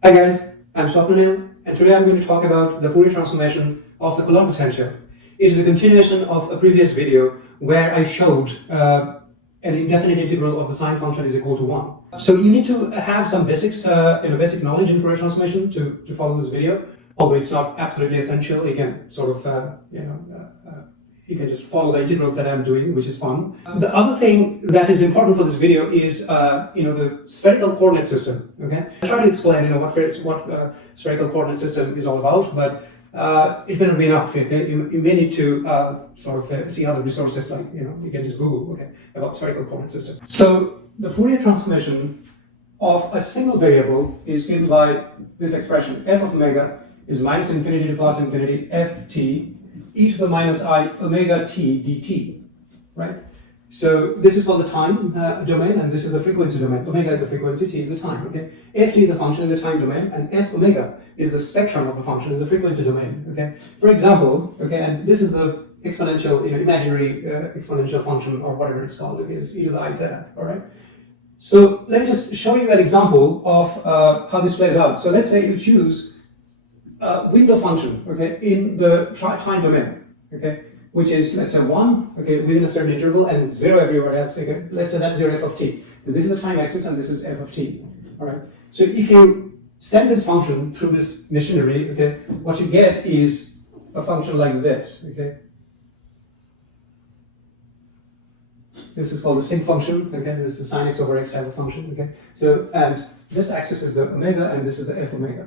Hi guys, I'm Swapnanil, and today I'm going to talk about the Fourier transformation of the Coulomb potential. It is a continuation of a previous video where I showed an indefinite integral of the sine function is equal to 1. So you need to have some basics, basic knowledge in Fourier transformation to follow this video, although it's not absolutely essential. You can sort of, you can just follow the integrals that I'm doing, which is fun. The other thing that is important for this video is, the spherical coordinate system. Okay, I try to explain, what spherical coordinate system is all about, but it may not be enough. Okay, you may need to see other resources, like you can just Google about spherical coordinate system. So the Fourier transformation of a single variable is given by this expression: f of omega is minus infinity to plus infinity ft e to the minus I omega t dt, right? So this is called the time domain, and this is the frequency domain. Omega is the frequency, t is the time, okay? ft is a function in the time domain, and f omega is the spectrum of the function in the frequency domain, okay? For example, okay, and this is the exponential, imaginary exponential function, or whatever it's called, okay? It's e to the I theta, all right? So let me just show you an example of how this plays out. So let's say you choose window function, okay, in the time domain, okay, which is, let's say, 1, okay, within a certain interval, and 0 everywhere else, okay. Let's say that's 0 f of t. And this is the time axis, and this is f of t, all right. So if you send this function through this machinery, okay, what you get is a function like this, okay. This is called the sinc function, okay. This is the sin x over x type of function, okay. So, and this axis is the omega, and this is the f omega.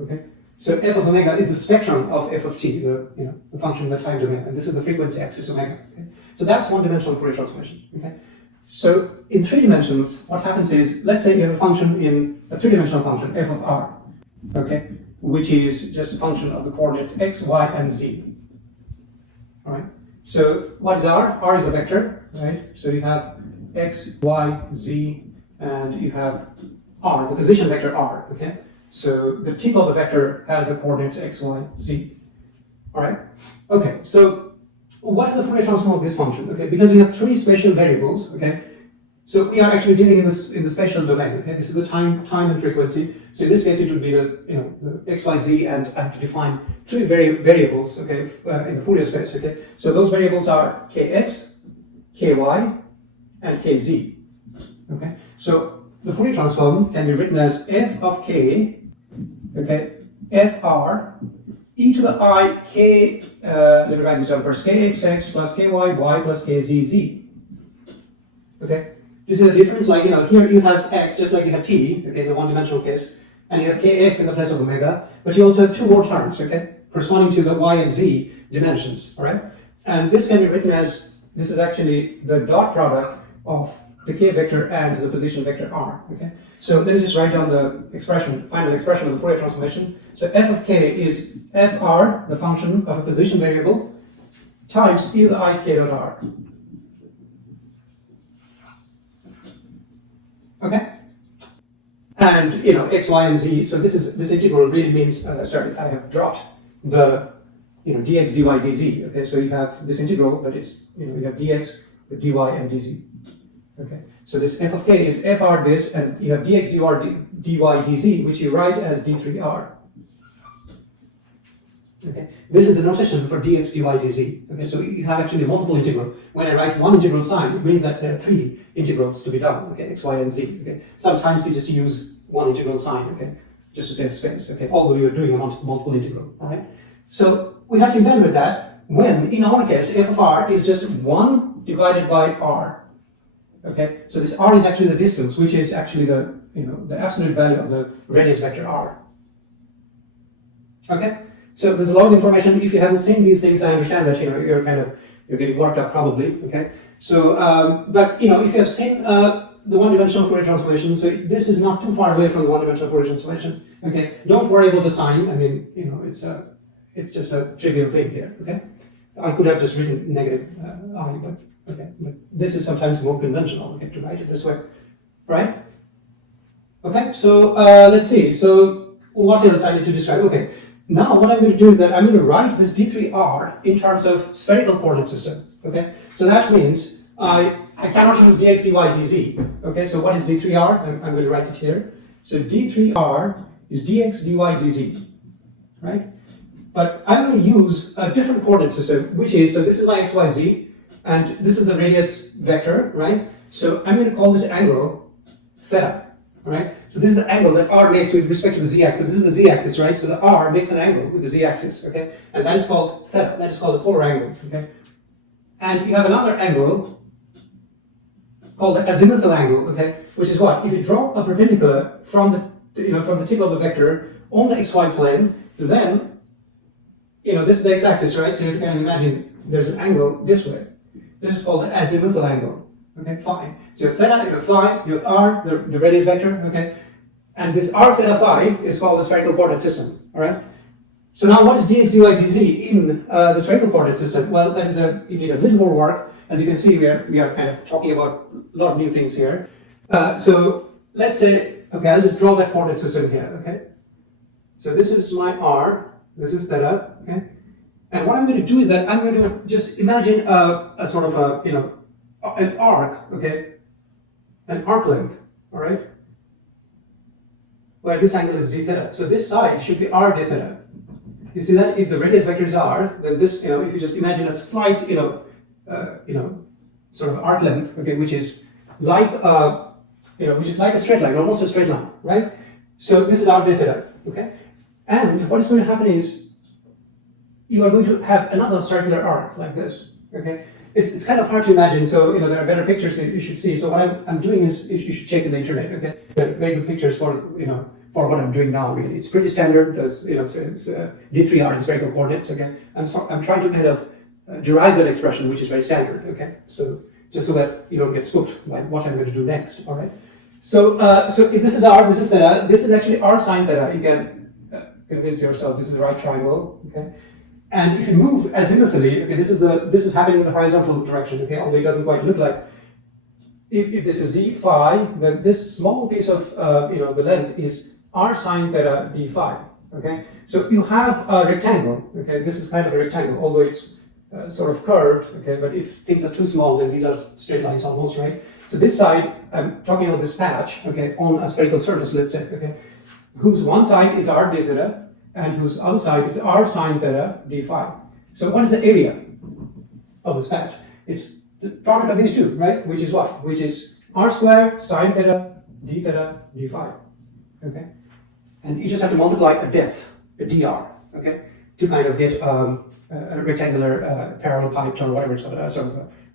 Okay, so f of omega is the spectrum of f of t, the function in the time domain, and this is the frequency axis omega. Okay? So that's one-dimensional Fourier transformation. Okay, so in 3 dimensions, what happens is, let's say you have a function in a 3-dimensional function f of r, okay, which is just a function of the coordinates x, y, and z. All right. So what is r? R is a vector, right? So you have x, y, z, and you have r, the position vector r. Okay. So the tip of the vector has the coordinates x, y, z. All right. Okay. So what's the Fourier transform of this function? Okay, because we have 3 spatial variables. Okay, so we are actually dealing in the spatial domain. Okay, this is the time and frequency. So in this case, it would be the x, y, z, and I have to define 3 variables. Okay, in the Fourier space. Okay, so those variables are kx, ky, and kz. Okay, so the Fourier transform can be written as f of k, okay, fr e to the I k, let me write this down first, kxx plus ky y plus kzz. Okay, this is a difference, like, here you have x just like you have t, okay, the one-dimensional case, and you have kx in the place of omega, but you also have 2 more terms, okay, corresponding to the y and z dimensions, all right? And this can be written as, this is actually the dot product of the k vector and the position vector r, okay? So let me just write down the expression, final expression of the Fourier transformation. So f of k is fr, the function of a position variable, times e to the I k dot r. Okay? And, x, y, and z, so this integral really means, sorry, I have dropped the, dx, dy, dz, okay? So you have this integral, but it's, you have dx, dy, and dz. Okay, so this f of k is fr this, and you have dx, dy, dz, which you write as d3r. Okay, this is the notation for dx, dy, dz. Okay, so you have actually a multiple integral. When I write one integral sign, it means that there are 3 integrals to be done. Okay, x, y, and z. Okay, sometimes you just use one integral sign. Okay, just to save space. Okay, although you're doing a multiple integral. All right. So we have to evaluate that when, in our case, f of r is just 1 divided by r. Okay, so this r is actually the distance, which is actually the the absolute value of the radius vector r. Okay, so there's a lot of information. If you haven't seen these things, I understand that you're getting worked up probably. Okay, so but if you have seen the one-dimensional Fourier transformation, so this is not too far away from the one-dimensional Fourier transformation. Okay, don't worry about the sign. I mean, it's just a trivial thing here. Okay, I could have just written negative I, but. Okay, but this is sometimes more conventional, okay, to write it this way, right? Okay, so let's see. So what else I need to describe? Okay, now what I'm going to do is that I'm going to write this d3r in terms of spherical coordinate system. Okay, so that means I cannot use dx, dy, dz. Okay, so what is d3r? I'm going to write it here. So d3r is dx, dy, dz, right? But I'm going to use a different coordinate system, which is, so this is my x, y, z, and this is the radius vector, right? So I'm going to call this angle theta, right? So this is the angle that r makes with respect to the z-axis. So this is the z-axis, right? So the r makes an angle with the z-axis, okay? And that is called theta. That is called the polar angle, okay? And you have another angle called the azimuthal angle, okay? Which is what? If you draw a perpendicular from the tip of the vector on the xy plane, then this is the x-axis, right? So you can imagine there's an angle this way. This is called the azimuthal angle. Okay, fine. So you have theta, you have phi, you have r, the radius vector, okay? And this r theta phi is called the spherical coordinate system, all right? So now what is dx, dy, dz in the spherical coordinate system? Well, that is you need a little more work. As you can see, we are kind of talking about a lot of new things here. So let's say, okay, I'll just draw that coordinate system here, okay? So this is my r, this is theta, okay? And what I'm going to do is that I'm going to just imagine a sort of an arc, okay? An arc length, all right? Where this angle is d theta. So this side should be r d theta. You see that if the radius vector is r, then this, if you just imagine a slight, sort of arc length, okay, which is like, which is like a straight line, almost a straight line, right? So this is r d theta, okay? And what is going to happen is you are going to have another circular arc like this, okay? It's kind of hard to imagine, so there are better pictures that you should see. So what I'm doing is you should check in the internet, okay? There are very good pictures for what I'm doing now. Really, it's pretty standard. There's it's d3r in spherical coordinates. Okay, I'm trying to kind of derive that expression, which is very standard. Okay, so just so that you don't get spooked by what I'm going to do next. All right. So if this is r, this is theta. This is actually r sine theta. You can convince yourself this is the right triangle. Okay. And if you move azimuthally, okay, this is happening in the horizontal direction, okay, although it doesn't quite look like. If this is d phi, then this small piece of the length is r sine theta d phi, okay. So you have a rectangle, okay. This is kind of a rectangle, although it's sort of curved, okay. But if things are too small, then these are straight lines almost, right? So this side, I'm talking about this patch, okay, on a spherical surface, let's say, okay, whose one side is r d theta, and whose other side is r sine theta d phi. So what is the area of this patch? It's the product of these two, right? Which is what? Which is r squared sine theta d phi. Okay? And you just have to multiply a depth, a dr, okay? To kind of get a rectangular parallel pipe or whatever it's called,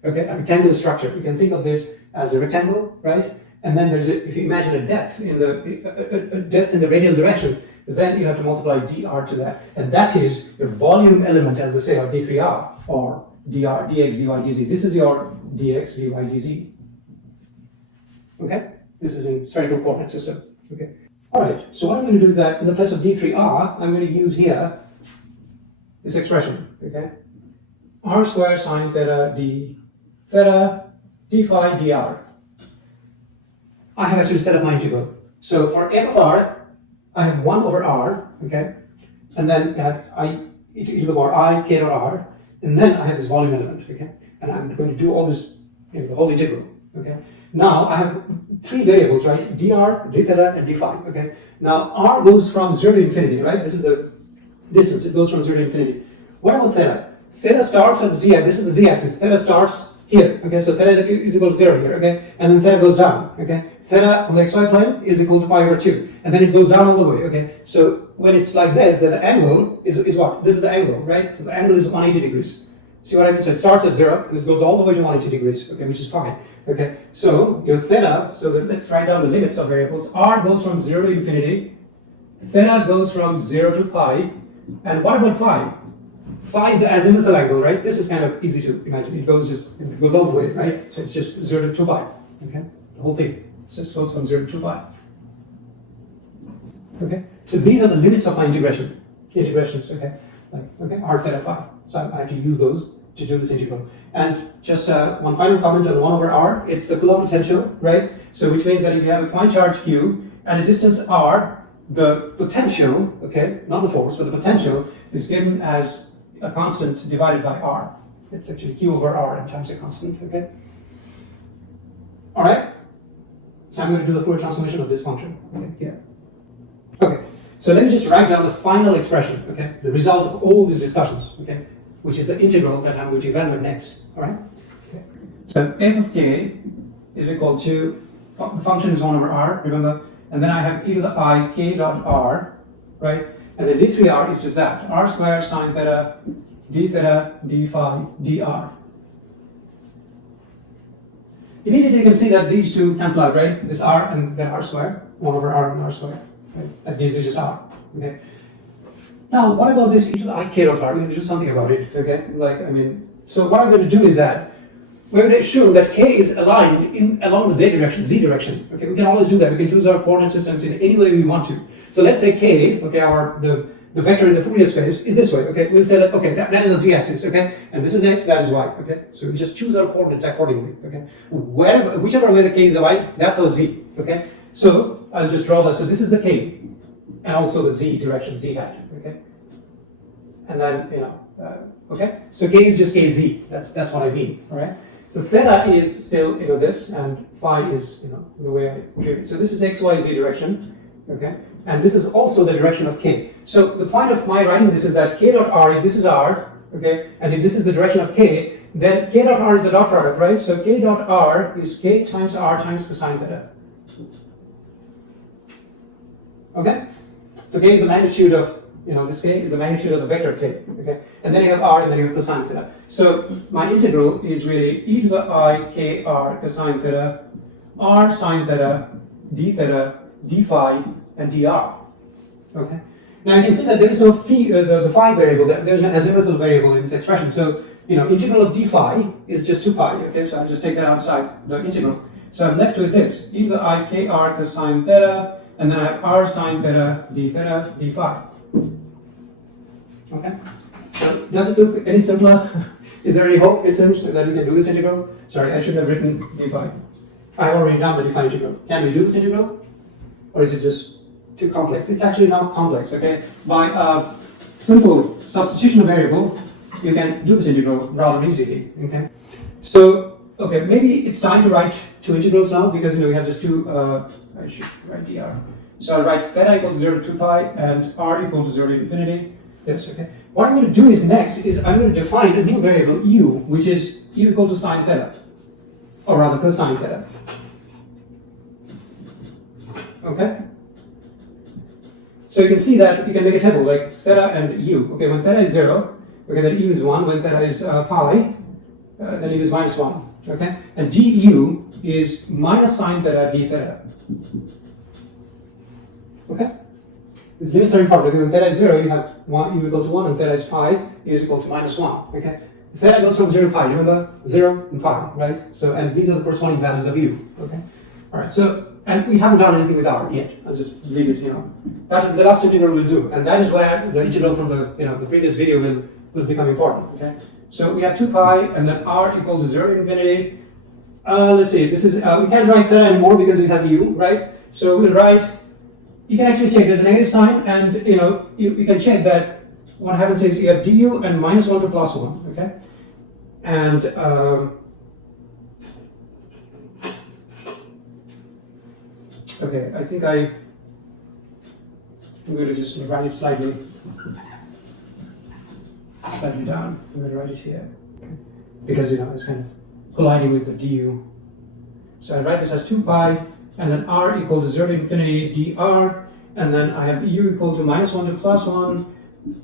okay? A rectangular structure. You can think of this as a rectangle, right? And then if you imagine a depth in the radial direction, then you have to multiply dr to that. And that is your volume element, as they say, of d3r, or dr, dx, dy, dz. This is your dx, dy, dz. Okay? This is in spherical coordinate system. Okay? Alright, so what I'm going to do is that in the place of d3r, I'm going to use here this expression. Okay? r squared sine theta d phi dr. I have actually set up my integral. So for f of r, I have 1 over r, okay? And then I e to the power I k dot r, and then I have this volume element, okay? And I'm going to do all this, the whole integral, okay? Now I have 3 variables, right? dr, d theta, and d phi, okay? Now r goes from 0 to infinity, right? This is the distance, it goes from 0 to infinity. What about theta? Theta starts at the z-axis, this is the z-axis. Theta starts here, okay? So theta is equal to 0 here, okay? And then theta goes down, okay? Theta on the xy plane is equal to pi over 2. And then it goes down all the way, okay? So when it's like this, then the angle is what? This is the angle, right? So the angle is 180 degrees. See what I mean? So it starts at 0, and it goes all the way to 180 degrees, okay? Which is pi, okay? So your theta, let's write down the limits of variables. R goes from 0 to infinity. Theta goes from 0 to pi. And what about phi? Phi is the azimuthal angle, right? This is kind of easy to imagine. It goes all the way, right? So it's just 0 to 2 pi, okay? The whole thing. So it goes from 0 to 2 pi. Okay? So these are the limits of my integrations, okay? Okay, r theta phi. So I have to use those to do this integral. And just one final comment on 1 over r, it's the Coulomb potential, right? So which means that if you have a point charge q at a distance r, the potential, okay, not the force, but the potential is given as a constant divided by r. It's actually q over r times a constant, okay? All right? So I'm going to do the Fourier transformation of this function. Okay, here. Okay, so let me just write down the final expression, okay, the result of all these discussions, okay, which is the integral that I'm going to evaluate next, all right? Okay. So f of k is equal to, the function is 1 over r, remember, and then I have e to the I k dot r, right, and the d3r is just that, r squared sine theta d phi dr. Immediately you can see that these two cancel out, right? This r and that r squared, 1 over r and r squared. Right? That gives you just r. Okay. Now, what about this e to the I k dot r? We're going to do something about it. Okay. So what I'm going to do is that we're going to assume that k is aligned along the z direction. Okay. We can always do that. We can choose our coordinate systems in any way we want to. So let's say k, okay, the vector in the Fourier space is this way. Okay. We'll say that okay, that is a z-axis. Okay. And this is x, that is y. Okay. So we just choose our coordinates accordingly. Okay. Whichever way the k is aligned, that's our z. Okay. So I'll just draw that. So this is the k, and also the z direction, z hat. Okay, and then okay. So k is just kz. That's what I mean. All right. So theta is still this, and phi is the way I drew it. So this is x, y, z direction. Okay, and this is also the direction of k. So the point of my writing this is that k dot r, if this is r, okay, and if this is the direction of k, then k dot r is the dot product, right? So k dot r is k times r times cosine theta. Okay? So k is the magnitude of, this k is the magnitude of the vector k. Okay? And then you have r and then you have cosine theta. So my integral is really e to the I k r cosine theta, r sine theta, d phi, and dr. Okay? Now you can see that there is no phi, the phi variable, there's no azimuthal variable in this expression. So, integral of d phi is just 2 pi. Okay? So I'll just take that outside the integral. So I'm left with this, e to the I k r cosine theta, and then I have r sine theta, d phi. Okay? So does it look any simpler? Is there any hope, it seems, that we can do this integral? Sorry, I should have written d phi. I've already done the d phi integral. Can we do this integral? Or is it just too complex? It's actually not complex, okay? By a simple substitution of variable, you can do this integral rather easily, okay? So, okay, maybe it's time to write two integrals now, because we have just two, I should write dr. So I'll write theta equals 0 to 2 pi and r equals 0 to infinity. Yes, okay. What I'm going to do is next is I'm going to define a new variable u, which is u equal to sine theta, or rather cosine theta. Okay? So you can see that you can make a table like theta and u. Okay, when theta is 0, okay, then u is 1. When theta is pi, then u is minus 1. Okay? And du is minus sine theta d theta. Okay? These limits are important. When theta is 0, you have u equal to 1, and theta is pi, u is equal to minus 1. Okay? Theta goes from 0 to pi, remember? 0 and pi, right? So, and these are the corresponding values of u. Okay? Alright, so, and we haven't done anything with r yet. I'll just leave it, That's the last integral we'll do. And that is where the integral from the previous video will become important. Okay? So we have 2 pi, and then r equals to 0 to infinity. Let's see, this is, we can't write theta anymore because we have u, right? So we'll write, you can actually check, there's a negative sign, and you can check that what happens is you have du and minus 1 to plus 1, okay? And okay, I think I'm going to just write it slightly down. I'm going to write it here, okay? Because it's kind of colliding with the du. So I write this as 2 pi, and then r equal to 0 to infinity dr, and then I have u equal to minus 1 to plus 1,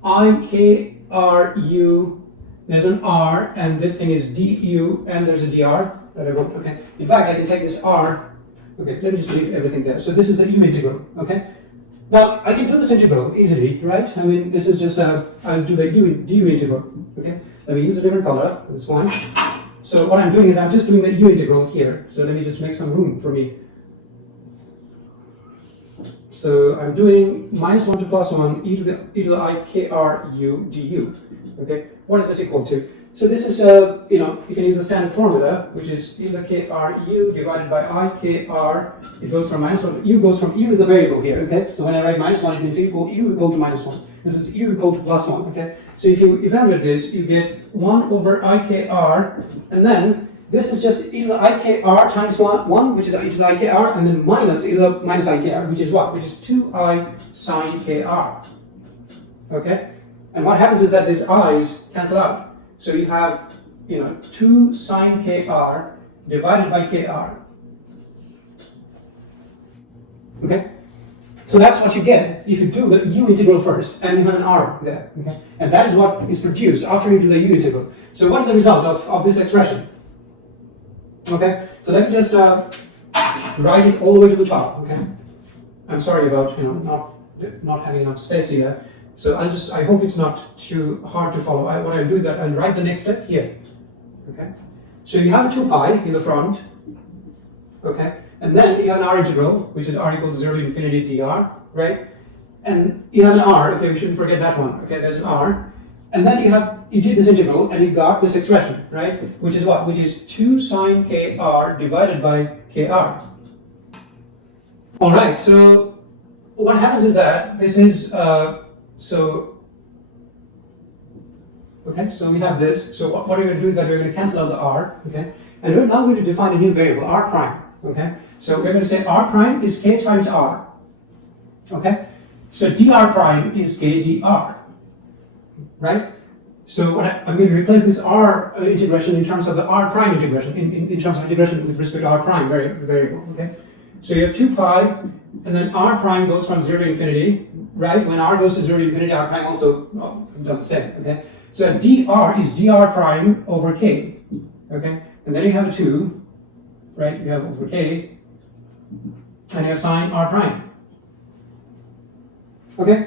I k r u, there's an r, and this thing is du, and there's a dr that I wrote, okay? In fact, I can take this r, okay, let me just leave everything there. So this is the u integral, okay? Now, I can do this integral easily, right? I mean, this is just, I'll do the du integral, okay? Let me use a different color, that's one. So what I'm doing is I'm just doing the u integral here. So let me just make some room for me. So I'm doing minus 1 to plus 1 e to the I k r u du. Okay, what is this equal to? So this is you can use a standard formula, which is e to the k r u divided by I k r. It goes from minus 1 to u goes from u is a variable here. Okay, so when I write minus 1, it means u equal to minus 1. This is u equal to plus 1. Okay, so if you evaluate this, you get 1 over I k r, and then this is just e to the ikr times 1, which is e to the ikr, and then minus e to the minus ikr, which is what? Which is 2I sine kr. Okay? And what happens is that these i's cancel out. So you have, 2 sine kr divided by kr. Okay? So that's what you get if you do the u integral first, and you have an r there. Okay? And that is what is produced after you do the u integral. So what is the result of this expression? Okay? So let me just write it all the way to the top. Okay? I'm sorry about not having enough space here. So I hope it's not too hard to follow. What I'll do is that I'll write the next step here. Okay? So you have a 2 pi in the front. Okay? And then you have an r integral, which is r equals 0 to infinity dr, right? And you have an r, okay, we shouldn't forget that one, okay, there's an r. And then you did this integral, and you got this expression, right? Which is what? Which is 2 sine kr divided by kr. Alright, so what happens is that this is, okay, so we have this. So what we're going to do is that we're going to cancel out the r, okay? And we're now going to define a new variable, r prime, okay? So we're going to say r prime is k times r, okay? So dr prime is k dr, right? So I'm going to replace this r integration in terms of the r prime integration, in terms of integration with respect to r prime variable, okay? So you have 2 pi, and then r prime goes from 0 to infinity, right? When r goes to 0 to infinity, r prime also does the same, okay? So dr is dr prime over k, okay? And then you have a 2, right? You have over k, and you have sine r prime. Okay?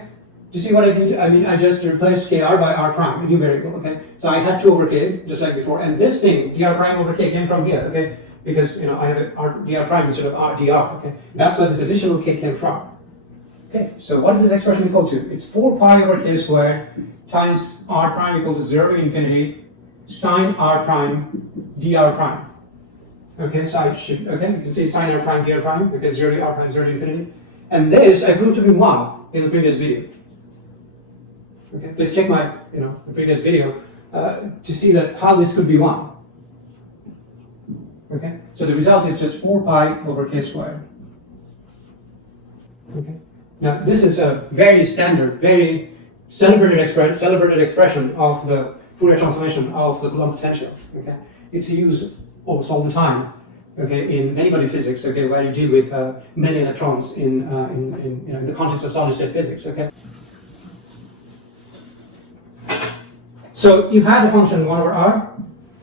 Do you see what I did? I mean, I just replaced kr by r prime, a new variable, okay? So I had 2 over k, just like before, and this thing, dr prime over k, came from here, okay? Because, I have dr prime instead of r dr, okay? That's where this additional k came from. Okay, so what is this expression equal to? It's 4 pi over k squared times r prime equal to 0 to infinity sine r prime dr prime. Okay, so you can say sine r prime dr prime because 0 to r prime 0 to infinity. And this I proved to be 1 in the previous video. Okay, please check my the previous video to see that how this could be 1. Okay, so the result is just 4 pi over k squared. Okay. Now this is a very standard, very celebrated expression of the Fourier transformation of the Coulomb potential. Okay, it's used almost all the time. Okay, in many body physics. Okay, where you deal with many electrons in the context of solid state physics. Okay. So you had a function 1 over r.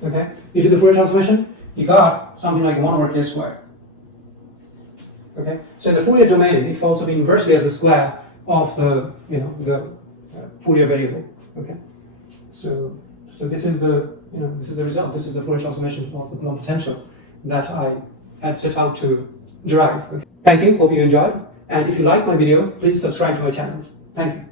Okay, you did the Fourier transformation. You got something like 1 over k squared. Okay, so in the Fourier domain, it follows up inversely as the square of the Fourier variable. Okay, so this is the result. This is the Fourier transformation of the Coulomb potential that I had set out to derive. Okay. Thank you. Hope you enjoyed. And if you like my video, please subscribe to my channel. Thank you.